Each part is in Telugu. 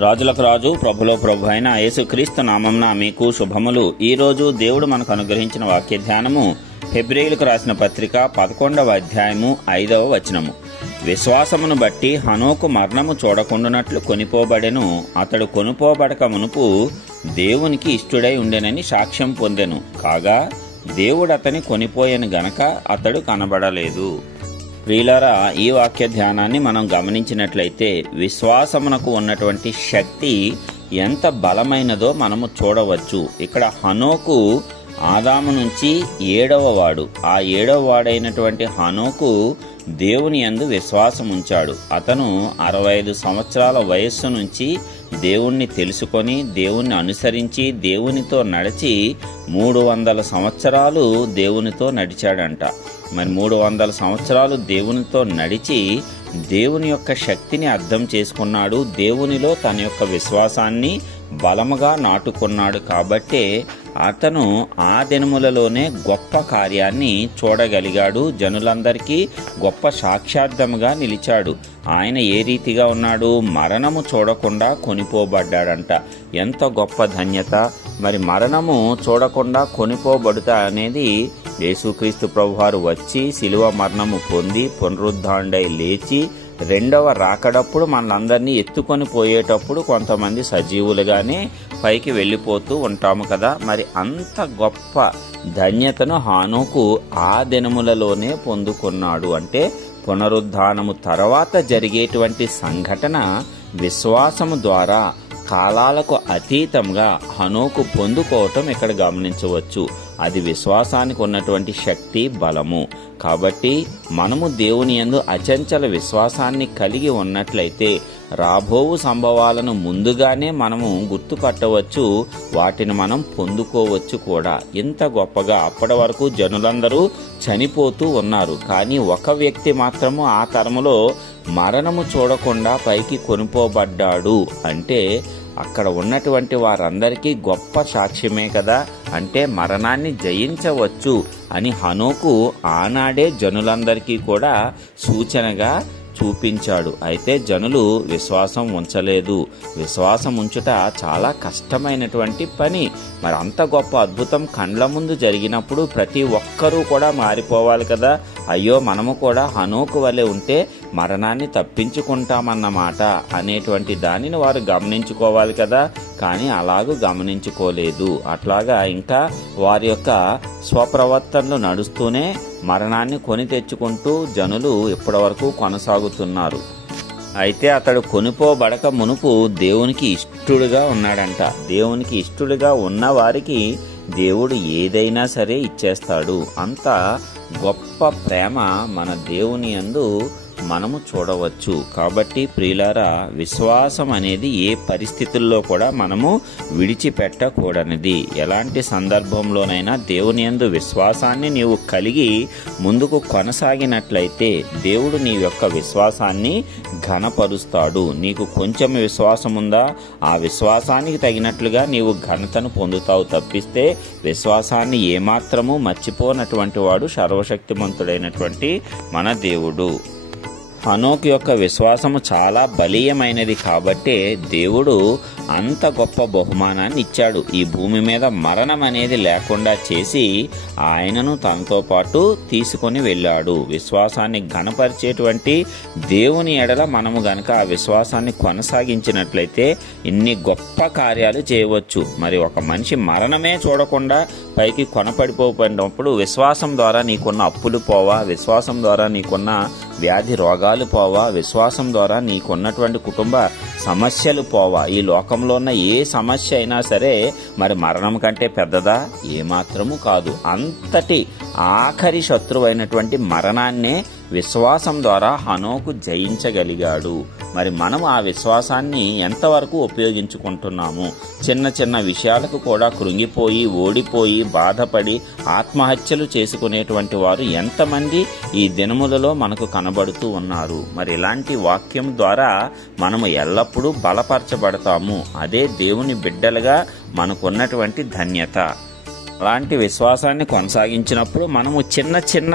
రాజులకు రాజు ప్రభులో ప్రభు అయిన యేసుక్రీస్తు నామమున మీకు శుభములు. ఈరోజు దేవుడు మనకు అనుగ్రహించిన వాక్య ధ్యానము హెబ్రీయులకు రాసిన పత్రిక 11వ అధ్యాయము 5వ వచనము. విశ్వాసమును బట్టి హనోకు మరణము చూడకుండునట్లు కొనిపోబడెను. అతడు కొనిపోబడక మునుపు దేవునికి ఇష్టుడై ఉండెనని సాక్ష్యం పొందెను. కాగా దేవుడు అతని కొనిపోయెను గనక అతడు కనబడలేదు. ప్రియులారా, ఈ వాక్య ధ్యానాన్ని మనం గమనించినట్లయితే విశ్వాసమునకు ఉన్నటువంటి శక్తి ఎంత బలమైనదో మనము చూడవచ్చు. ఇక్కడ హనోకు ఆదాము నుంచి 7వ వాడు. ఆ 7వ వాడైనటువంటి హనోకు దేవుని యందు విశ్వాసం ఉంచాడు. అతను 65 సంవత్సరాల వయస్సు నుంచి దేవుణ్ణి తెలుసుకొని దేవుణ్ణి అనుసరించి దేవునితో నడిచి 300 సంవత్సరాలు దేవునితో నడిచాడంట. మరి 300 సంవత్సరాలు దేవునితో నడిచి దేవుని యొక్క శక్తిని అర్థం చేసుకున్నాడు. దేవునిలో తన యొక్క విశ్వాసాన్ని బలముగా నాటుకున్నాడు. కాబట్టే అతను ఆ దినములలోనే గొప్ప కార్యాన్ని చూడగలిగాడు. జనులందరికీ గొప్ప సాక్షార్థముగా నిలిచాడు. ఆయన ఏ రీతిగా ఉన్నాడు? మరణము చూడకుండా కొనిపోబడ్డాడంట. ఎంత గొప్ప ధన్యత! మరి మరణము చూడకుండా కొనిపోబడుట అనేది యేసుక్రీస్తు ప్రభువారు వచ్చి శిలువ మరణము పొంది పునరుద్ధాండై లేచి రెండవ రాకడప్పుడు మనందరినీ ఎత్తుకొని పోయేటప్పుడు కొంతమంది సజీవులుగానే పైకి వెళ్ళిపోతూ ఉంటాము కదా. మరి అంత గొప్ప ధన్యతను హనోకు ఆ దినములలోనే పొందుకున్నాడు. అంటే పునరుద్ధానము తర్వాత జరిగేటువంటి సంఘటన విశ్వాసము ద్వారా కాలాలకు అతీతంగా హనోకు పొందుకోవటం ఇక్కడ గమనించవచ్చు. అది విశ్వాసానికి ఉన్నటువంటి శక్తి, బలము. కాబట్టి మనము దేవుని యందు అచంచల విశ్వాసాన్ని కలిగి ఉన్నట్లయితే రాబోవు సంభవాలను ముందుగానే మనము గుర్తుపట్టవచ్చు, వాటిని మనం పొందుకోవచ్చు కూడా. ఇంత గొప్పగా అప్పటి వరకు జనులందరూ చనిపోతూ ఉన్నారు. కానీ ఒక వ్యక్తి మాత్రము ఆ తరములో మరణము చూడకుండా పైకి కొనిపోబడ్డాడు. అంటే అక్కడ ఉన్నటువంటి వారందరికీ గొప్ప సాక్ష్యమే కదా. అంటే మరణాన్ని జయించవచ్చు అని హనోకు ఆనాడే జనులందరికీ కూడా సూచనగా చూపించాడు. అయితే జనులు విశ్వాసం ఉంచలేదు. విశ్వాసం ఉంచుట చాలా కష్టమైనటువంటి పని. మరి అంత గొప్ప అద్భుతం కండ్ల ముందు జరిగినప్పుడు ప్రతి ఒక్కరూ కూడా మారిపోవాలి కదా. అయ్యో, మనము కూడా హనోకు వలె ఉంటే మరణాన్ని తప్పించుకుంటామన్నమాట అనేటువంటి దానిని వారు గమనించుకోవాలి కదా. కానీ అలాగూ గమనించుకోలేదు. అట్లాగా ఇంకా వారి యొక్క స్వప్రవర్తనలు నడుస్తూనే మరణాన్ని కొని తెచ్చుకుంటూ జనులు ఇప్పటి వరకు కొనసాగుతున్నారు. అయితే అతడు కొనిపోబడక మునుపు దేవునికి ఇష్టుడుగా ఉన్నాడంట. దేవునికి ఇష్టుడుగా ఉన్న వారికి దేవుడు ఏదైనా సరే ఇచ్చేస్తాడు. అంత గొప్ప ప్రేమ మన దేవుని యందు మనము చూడవచ్చు. కాబట్టి ప్రియులారా, విశ్వాసం అనేది ఏ పరిస్థితుల్లో కూడా మనము విడిచిపెట్టకూడనిది. ఎలాంటి సందర్భంలోనైనా దేవుని యందు విశ్వాసాన్ని నీవు కలిగి ముందుకు కొనసాగినట్లయితే దేవుడు నీ యొక్క విశ్వాసాన్ని ఘనపరుస్తాడు. నీకు కొంచెం విశ్వాసం ఉందా, ఆ విశ్వాసానికి తగినట్లుగా నీవు ఘనతను పొందుతావు తప్పిస్తే విశ్వాసాన్ని ఏమాత్రము మర్చిపోనటువంటి వాడు సర్వశక్తిమంతుడైనటువంటి మన దేవుడు. హనోకు యొక్క విశ్వాసము చాలా బలీయమైనది. కాబట్టే దేవుడు అంత గొప్ప బహుమానాన్ని ఇచ్చాడు. ఈ భూమి మీద మరణం అనేది లేకుండా చేసి ఆయనను తనతో పాటు తీసుకొని వెళ్ళాడు. విశ్వాసాన్ని ఘనపరిచేటువంటి దేవుని ఎడల మనము గనక ఆ విశ్వాసాన్ని కొనసాగించినట్లయితే ఇన్ని గొప్ప కార్యాలు చేయవచ్చు. మరి ఒక మనిషి మరణమే చూడకుండా పైకి కొనపడిపోయినప్పుడు విశ్వాసం ద్వారా నీకున్న అప్పులు పోవా, విశ్వాసం ద్వారా నీకున్న వ్యాధి రోగాలు పోవా, విశ్వాసం ద్వారా నీకున్నటువంటి కుటుంబ సమస్యలు పోవా. ఈ లోకంలో ఉన్న ఏ సమస్య అయినా సరే మరి మరణం కంటే పెద్దదా? ఏమాత్రము కాదు. అంతటి ఆఖరి శత్రువైనటువంటి మరణాన్నే విశ్వాసం ద్వారా హనోకు జయించగలిగాడు. మరి మనం ఆ విశ్వాసాన్ని ఎంతవరకు ఉపయోగించుకుంటున్నాము? చిన్న చిన్న విషయాలకు కూడా కృంగిపోయి, ఓడిపోయి, బాధపడి ఆత్మహత్యలు చేసుకునేటువంటి వారు ఎంతమంది ఈ దినములలో మనకు కనబడుతూ ఉన్నారు. మరి ఇలాంటి వాక్యం ద్వారా మనము ఎల్లప్పుడూ బలపరచబడతాము. అదే దేవుని బిడ్డలుగా మనకున్నటువంటి ధన్యత. అలాంటి విశ్వాసాన్ని కొనసాగించినప్పుడు మనము చిన్న చిన్న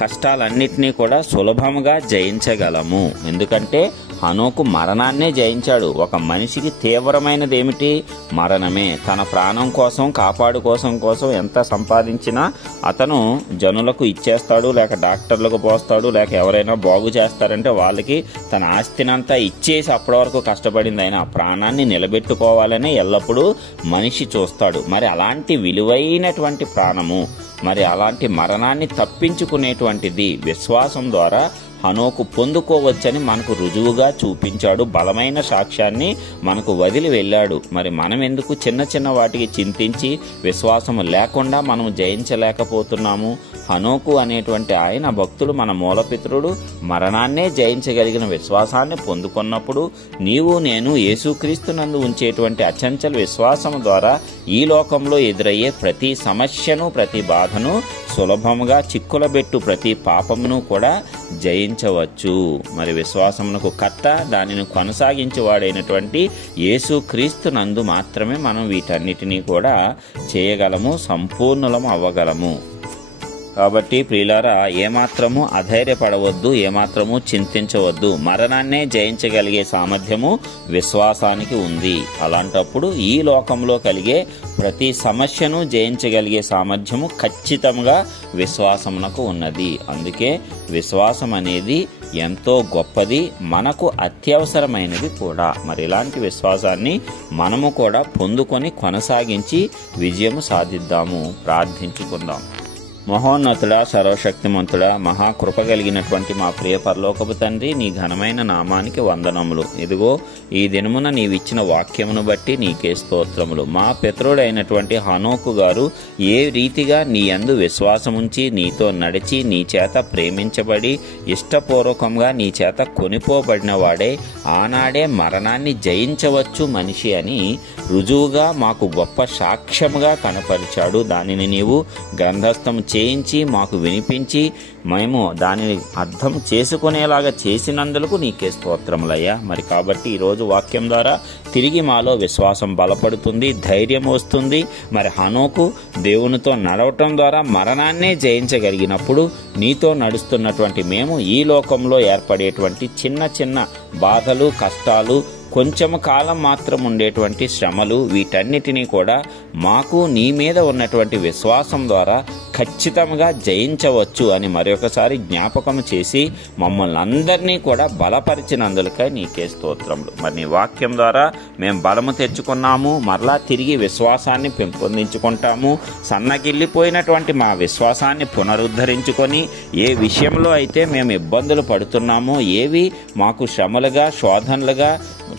కష్టాలన్నిటినీ కూడా సులభంగా జయించగలము. ఎందుకంటే హనోకు మరణాన్నే జయించాడు. ఒక మనిషికి తీవ్రమైనది ఏమిటి? మరణమే. తన ప్రాణం కోసం, కాపాడు కోసం ఎంత సంపాదించినా అతను జనులకు ఇచ్చేస్తాడు, లేక డాక్టర్లకు పోస్తాడు, లేక ఎవరైనా బాగు చేస్తారంటే వాళ్ళకి తన ఆస్తినంతా ఇచ్చేసి అప్పటి వరకు కష్టపడింది ఆయన ప్రాణాన్ని నిలబెట్టుకోవాలని ఎల్లప్పుడూ మనిషి చూస్తాడు. మరి అలాంటి విలువైనటువంటి ప్రాణము, మరి అలాంటి మరణాన్ని తప్పించుకునేటువంటిది విశ్వాసం ద్వారా హనోకు పొందుకోవచ్చని మనకు రుజువుగా చూపించాడు. బలమైన సాక్ష్యాన్ని మనకు వదిలి వెళ్ళాడు. మరి మనం ఎందుకు చిన్న చిన్న వాటికి చింతించి విశ్వాసము లేకుండా మనం జయించలేకపోతున్నాము? హనోకు అనేటువంటి ఆయన భక్తుడు, మన మూలపితరుడు, మరణాన్నే జయించగలిగిన విశ్వాసాన్ని పొందుకున్నప్పుడు నీవు నేను యేసుక్రీస్తునందు ఉంచేటువంటి అచంచల విశ్వాసము ద్వారా ఈ లోకంలో ఎదురయ్యే ప్రతి సమస్యను, ప్రతి బాధను సులభముగా చిక్కులబెట్టు ప్రతి పాపమును కూడా జయించవచ్చు. మరి విశ్వాసమునకు కర్త, దానిని కొనసాగించేవాడైనటువంటి యేసుక్రీస్తునందు మాత్రమే మనం వీటన్నిటినీ కూడా చేయగలము, సంపూర్ణులము అవ్వగలము. కాబట్టి ప్రియులారా, ఏమాత్రము అధైర్యపడవద్దు, ఏమాత్రము చింతించవద్దు. మరణాన్నే జయించగలిగే సామర్థ్యము విశ్వాసానికి ఉంది. అలాంటప్పుడు ఈ లోకంలో కలిగే ప్రతి సమస్యను జయించగలిగే సామర్థ్యము ఖచ్చితంగా విశ్వాసమునకు ఉన్నది. అందుకే విశ్వాసం అనేది ఎంతో గొప్పది, మనకు అత్యవసరమైనది కూడా. మరి ఇలాంటి విశ్వాసాన్ని మనము కూడా పొందుకొని కొనసాగించి విజయము సాధిద్దాము. ప్రార్థించుకుందాం. మహోన్నతుడా, సర్వశక్తిమంతుడా, మహాకృప కలిగినటువంటి మా ప్రియ పరలోకపు తండ్రి, నీ ఘనమైన నామానికి వందనములు. ఇదిగో ఈ దినమున నీవిచ్చిన వాక్యమును బట్టి నీకే స్తోత్రములు. మా పితరుడైనటువంటి హనోకు గారు ఏ రీతిగా నీ యందు విశ్వాసముంచి నీతో నడిచి నీ చేత ప్రేమించబడి ఇష్టపూర్వకంగా నీ చేత కొనిపోబడిన వాడే ఆనాడే మరణాన్ని జయించవచ్చు మనిషి అని రుజువుగా మాకు గొప్ప సాక్ష్యముగా కనపరిచాడు. దానిని నీవు గ్రంథస్థం చేయించి మాకు వినిపించి మేము దానిని అర్థం చేసుకునేలాగా చేసినందులకు నీకే స్తోత్రములయ్యా. మరి కాబట్టి ఈరోజు వాక్యం ద్వారా తిరిగి మాలో విశ్వాసం బలపడుతుంది, ధైర్యం వస్తుంది. మరి హనోకు దేవునితో నడవటం ద్వారా మరణాన్నే జయించగలిగినప్పుడు నీతో నడుస్తున్నటువంటి మేము ఈ లోకంలో ఏర్పడేటువంటి చిన్న చిన్న బాధలు, కష్టాలు, కొంచెము కాలం మాత్రం ఉండేటువంటి శ్రమలు, వీటన్నిటినీ కూడా మాకు నీ మీద ఉన్నటువంటి విశ్వాసం ద్వారా ఖచ్చితంగా జయించవచ్చు అని మరొకసారి జ్ఞాపకం చేసి మమ్మల్ని అందరినీ కూడా బలపరిచినందులకై నీకే స్తోత్రములు. మరి నీ వాక్యం ద్వారా మేము బలము తెచ్చుకున్నాము, మరలా తిరిగి విశ్వాసాన్ని పెంపొందించుకుంటాము. సన్నగిల్లిపోయినటువంటి మా విశ్వాసాన్ని పునరుద్ధరించుకొని ఏ విషయంలో అయితే మేము ఇబ్బందులు పడుతున్నామో, ఏవి మాకు శ్రమలుగా, శోధనలుగా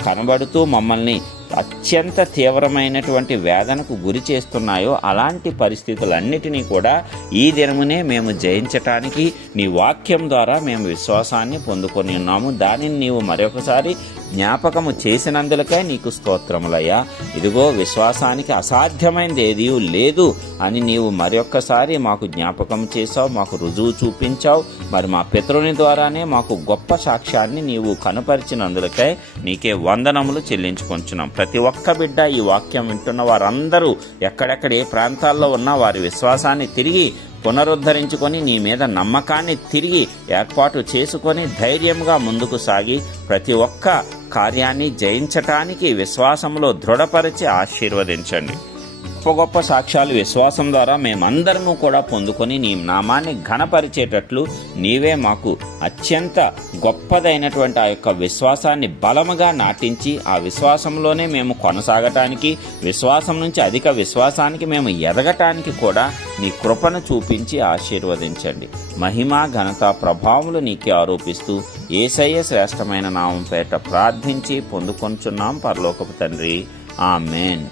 కనబడుతూ మమ్మల్ని అత్యంత తీవ్రమైనటువంటి వేదనకు గురి చేస్తున్నాయో అలాంటి పరిస్థితులన్నిటినీ కూడా ఈ దినమునే మేము జయించటానికి నీ వాక్యం ద్వారా మేము విశ్వాసాన్ని పొందుకొని ఉన్నాము. దానిని నీవు మరొకసారి జ్ఞాపకము చేసినందులకై నీకు స్తోత్రములయ్యా. ఇదిగో విశ్వాసానికి అసాధ్యమైనది ఏదీ లేదు అని నీవు మరొక్కసారి మాకు జ్ఞాపకం చేశావు, మాకు రుజువు చూపించావు. మరి మా పితరుని ద్వారానే మాకు గొప్ప సాక్ష్యాన్ని నీవు కనుపరిచినందులకై నీకే వందనములు చెల్లించుకొంచున్నాం. ప్రతి ఒక్క బిడ్డ ఈ వాక్యం వింటున్న వారందరూ ఎక్కడెక్కడ ఏ ప్రాంతాల్లో ఉన్నా వారి విశ్వాసాన్ని తిరిగి పునరుద్ధరించుకొని నీ మీద నమ్మకాన్ని తిరిగి ఏర్పాటు చేసుకొని ధైర్యంగా ముందుకు సాగి ప్రతి ఒక్క కార్యాన్ని జయించటానికి విశ్వాసంలో దృఢపరిచి ఆశీర్వదించండి. గొప్ప గొప్ప సాక్ష్యాలు విశ్వాసం ద్వారా మేమందరము కూడా పొందుకొని నీ నామాన్ని ఘనపరిచేటట్లు నీవే మాకు అత్యంత గొప్పదైనటువంటి ఆ యొక్క విశ్వాసాన్ని బలముగా నాటించి ఆ విశ్వాసంలోనే మేము కొనసాగటానికి, విశ్వాసం నుంచి అధిక విశ్వాసానికి మేము ఎదగటానికి కూడా నీ కృపను చూపించి ఆశీర్వదించండి. మహిమ, ఘనత, ప్రభావములు నీకే ఆరోపిస్తూ యేసయ్య శ్రేష్టమైన నామం పేట ప్రార్థించి పొందుకొంచున్నాం పరలోకపు తండ్రి. ఆమేన్.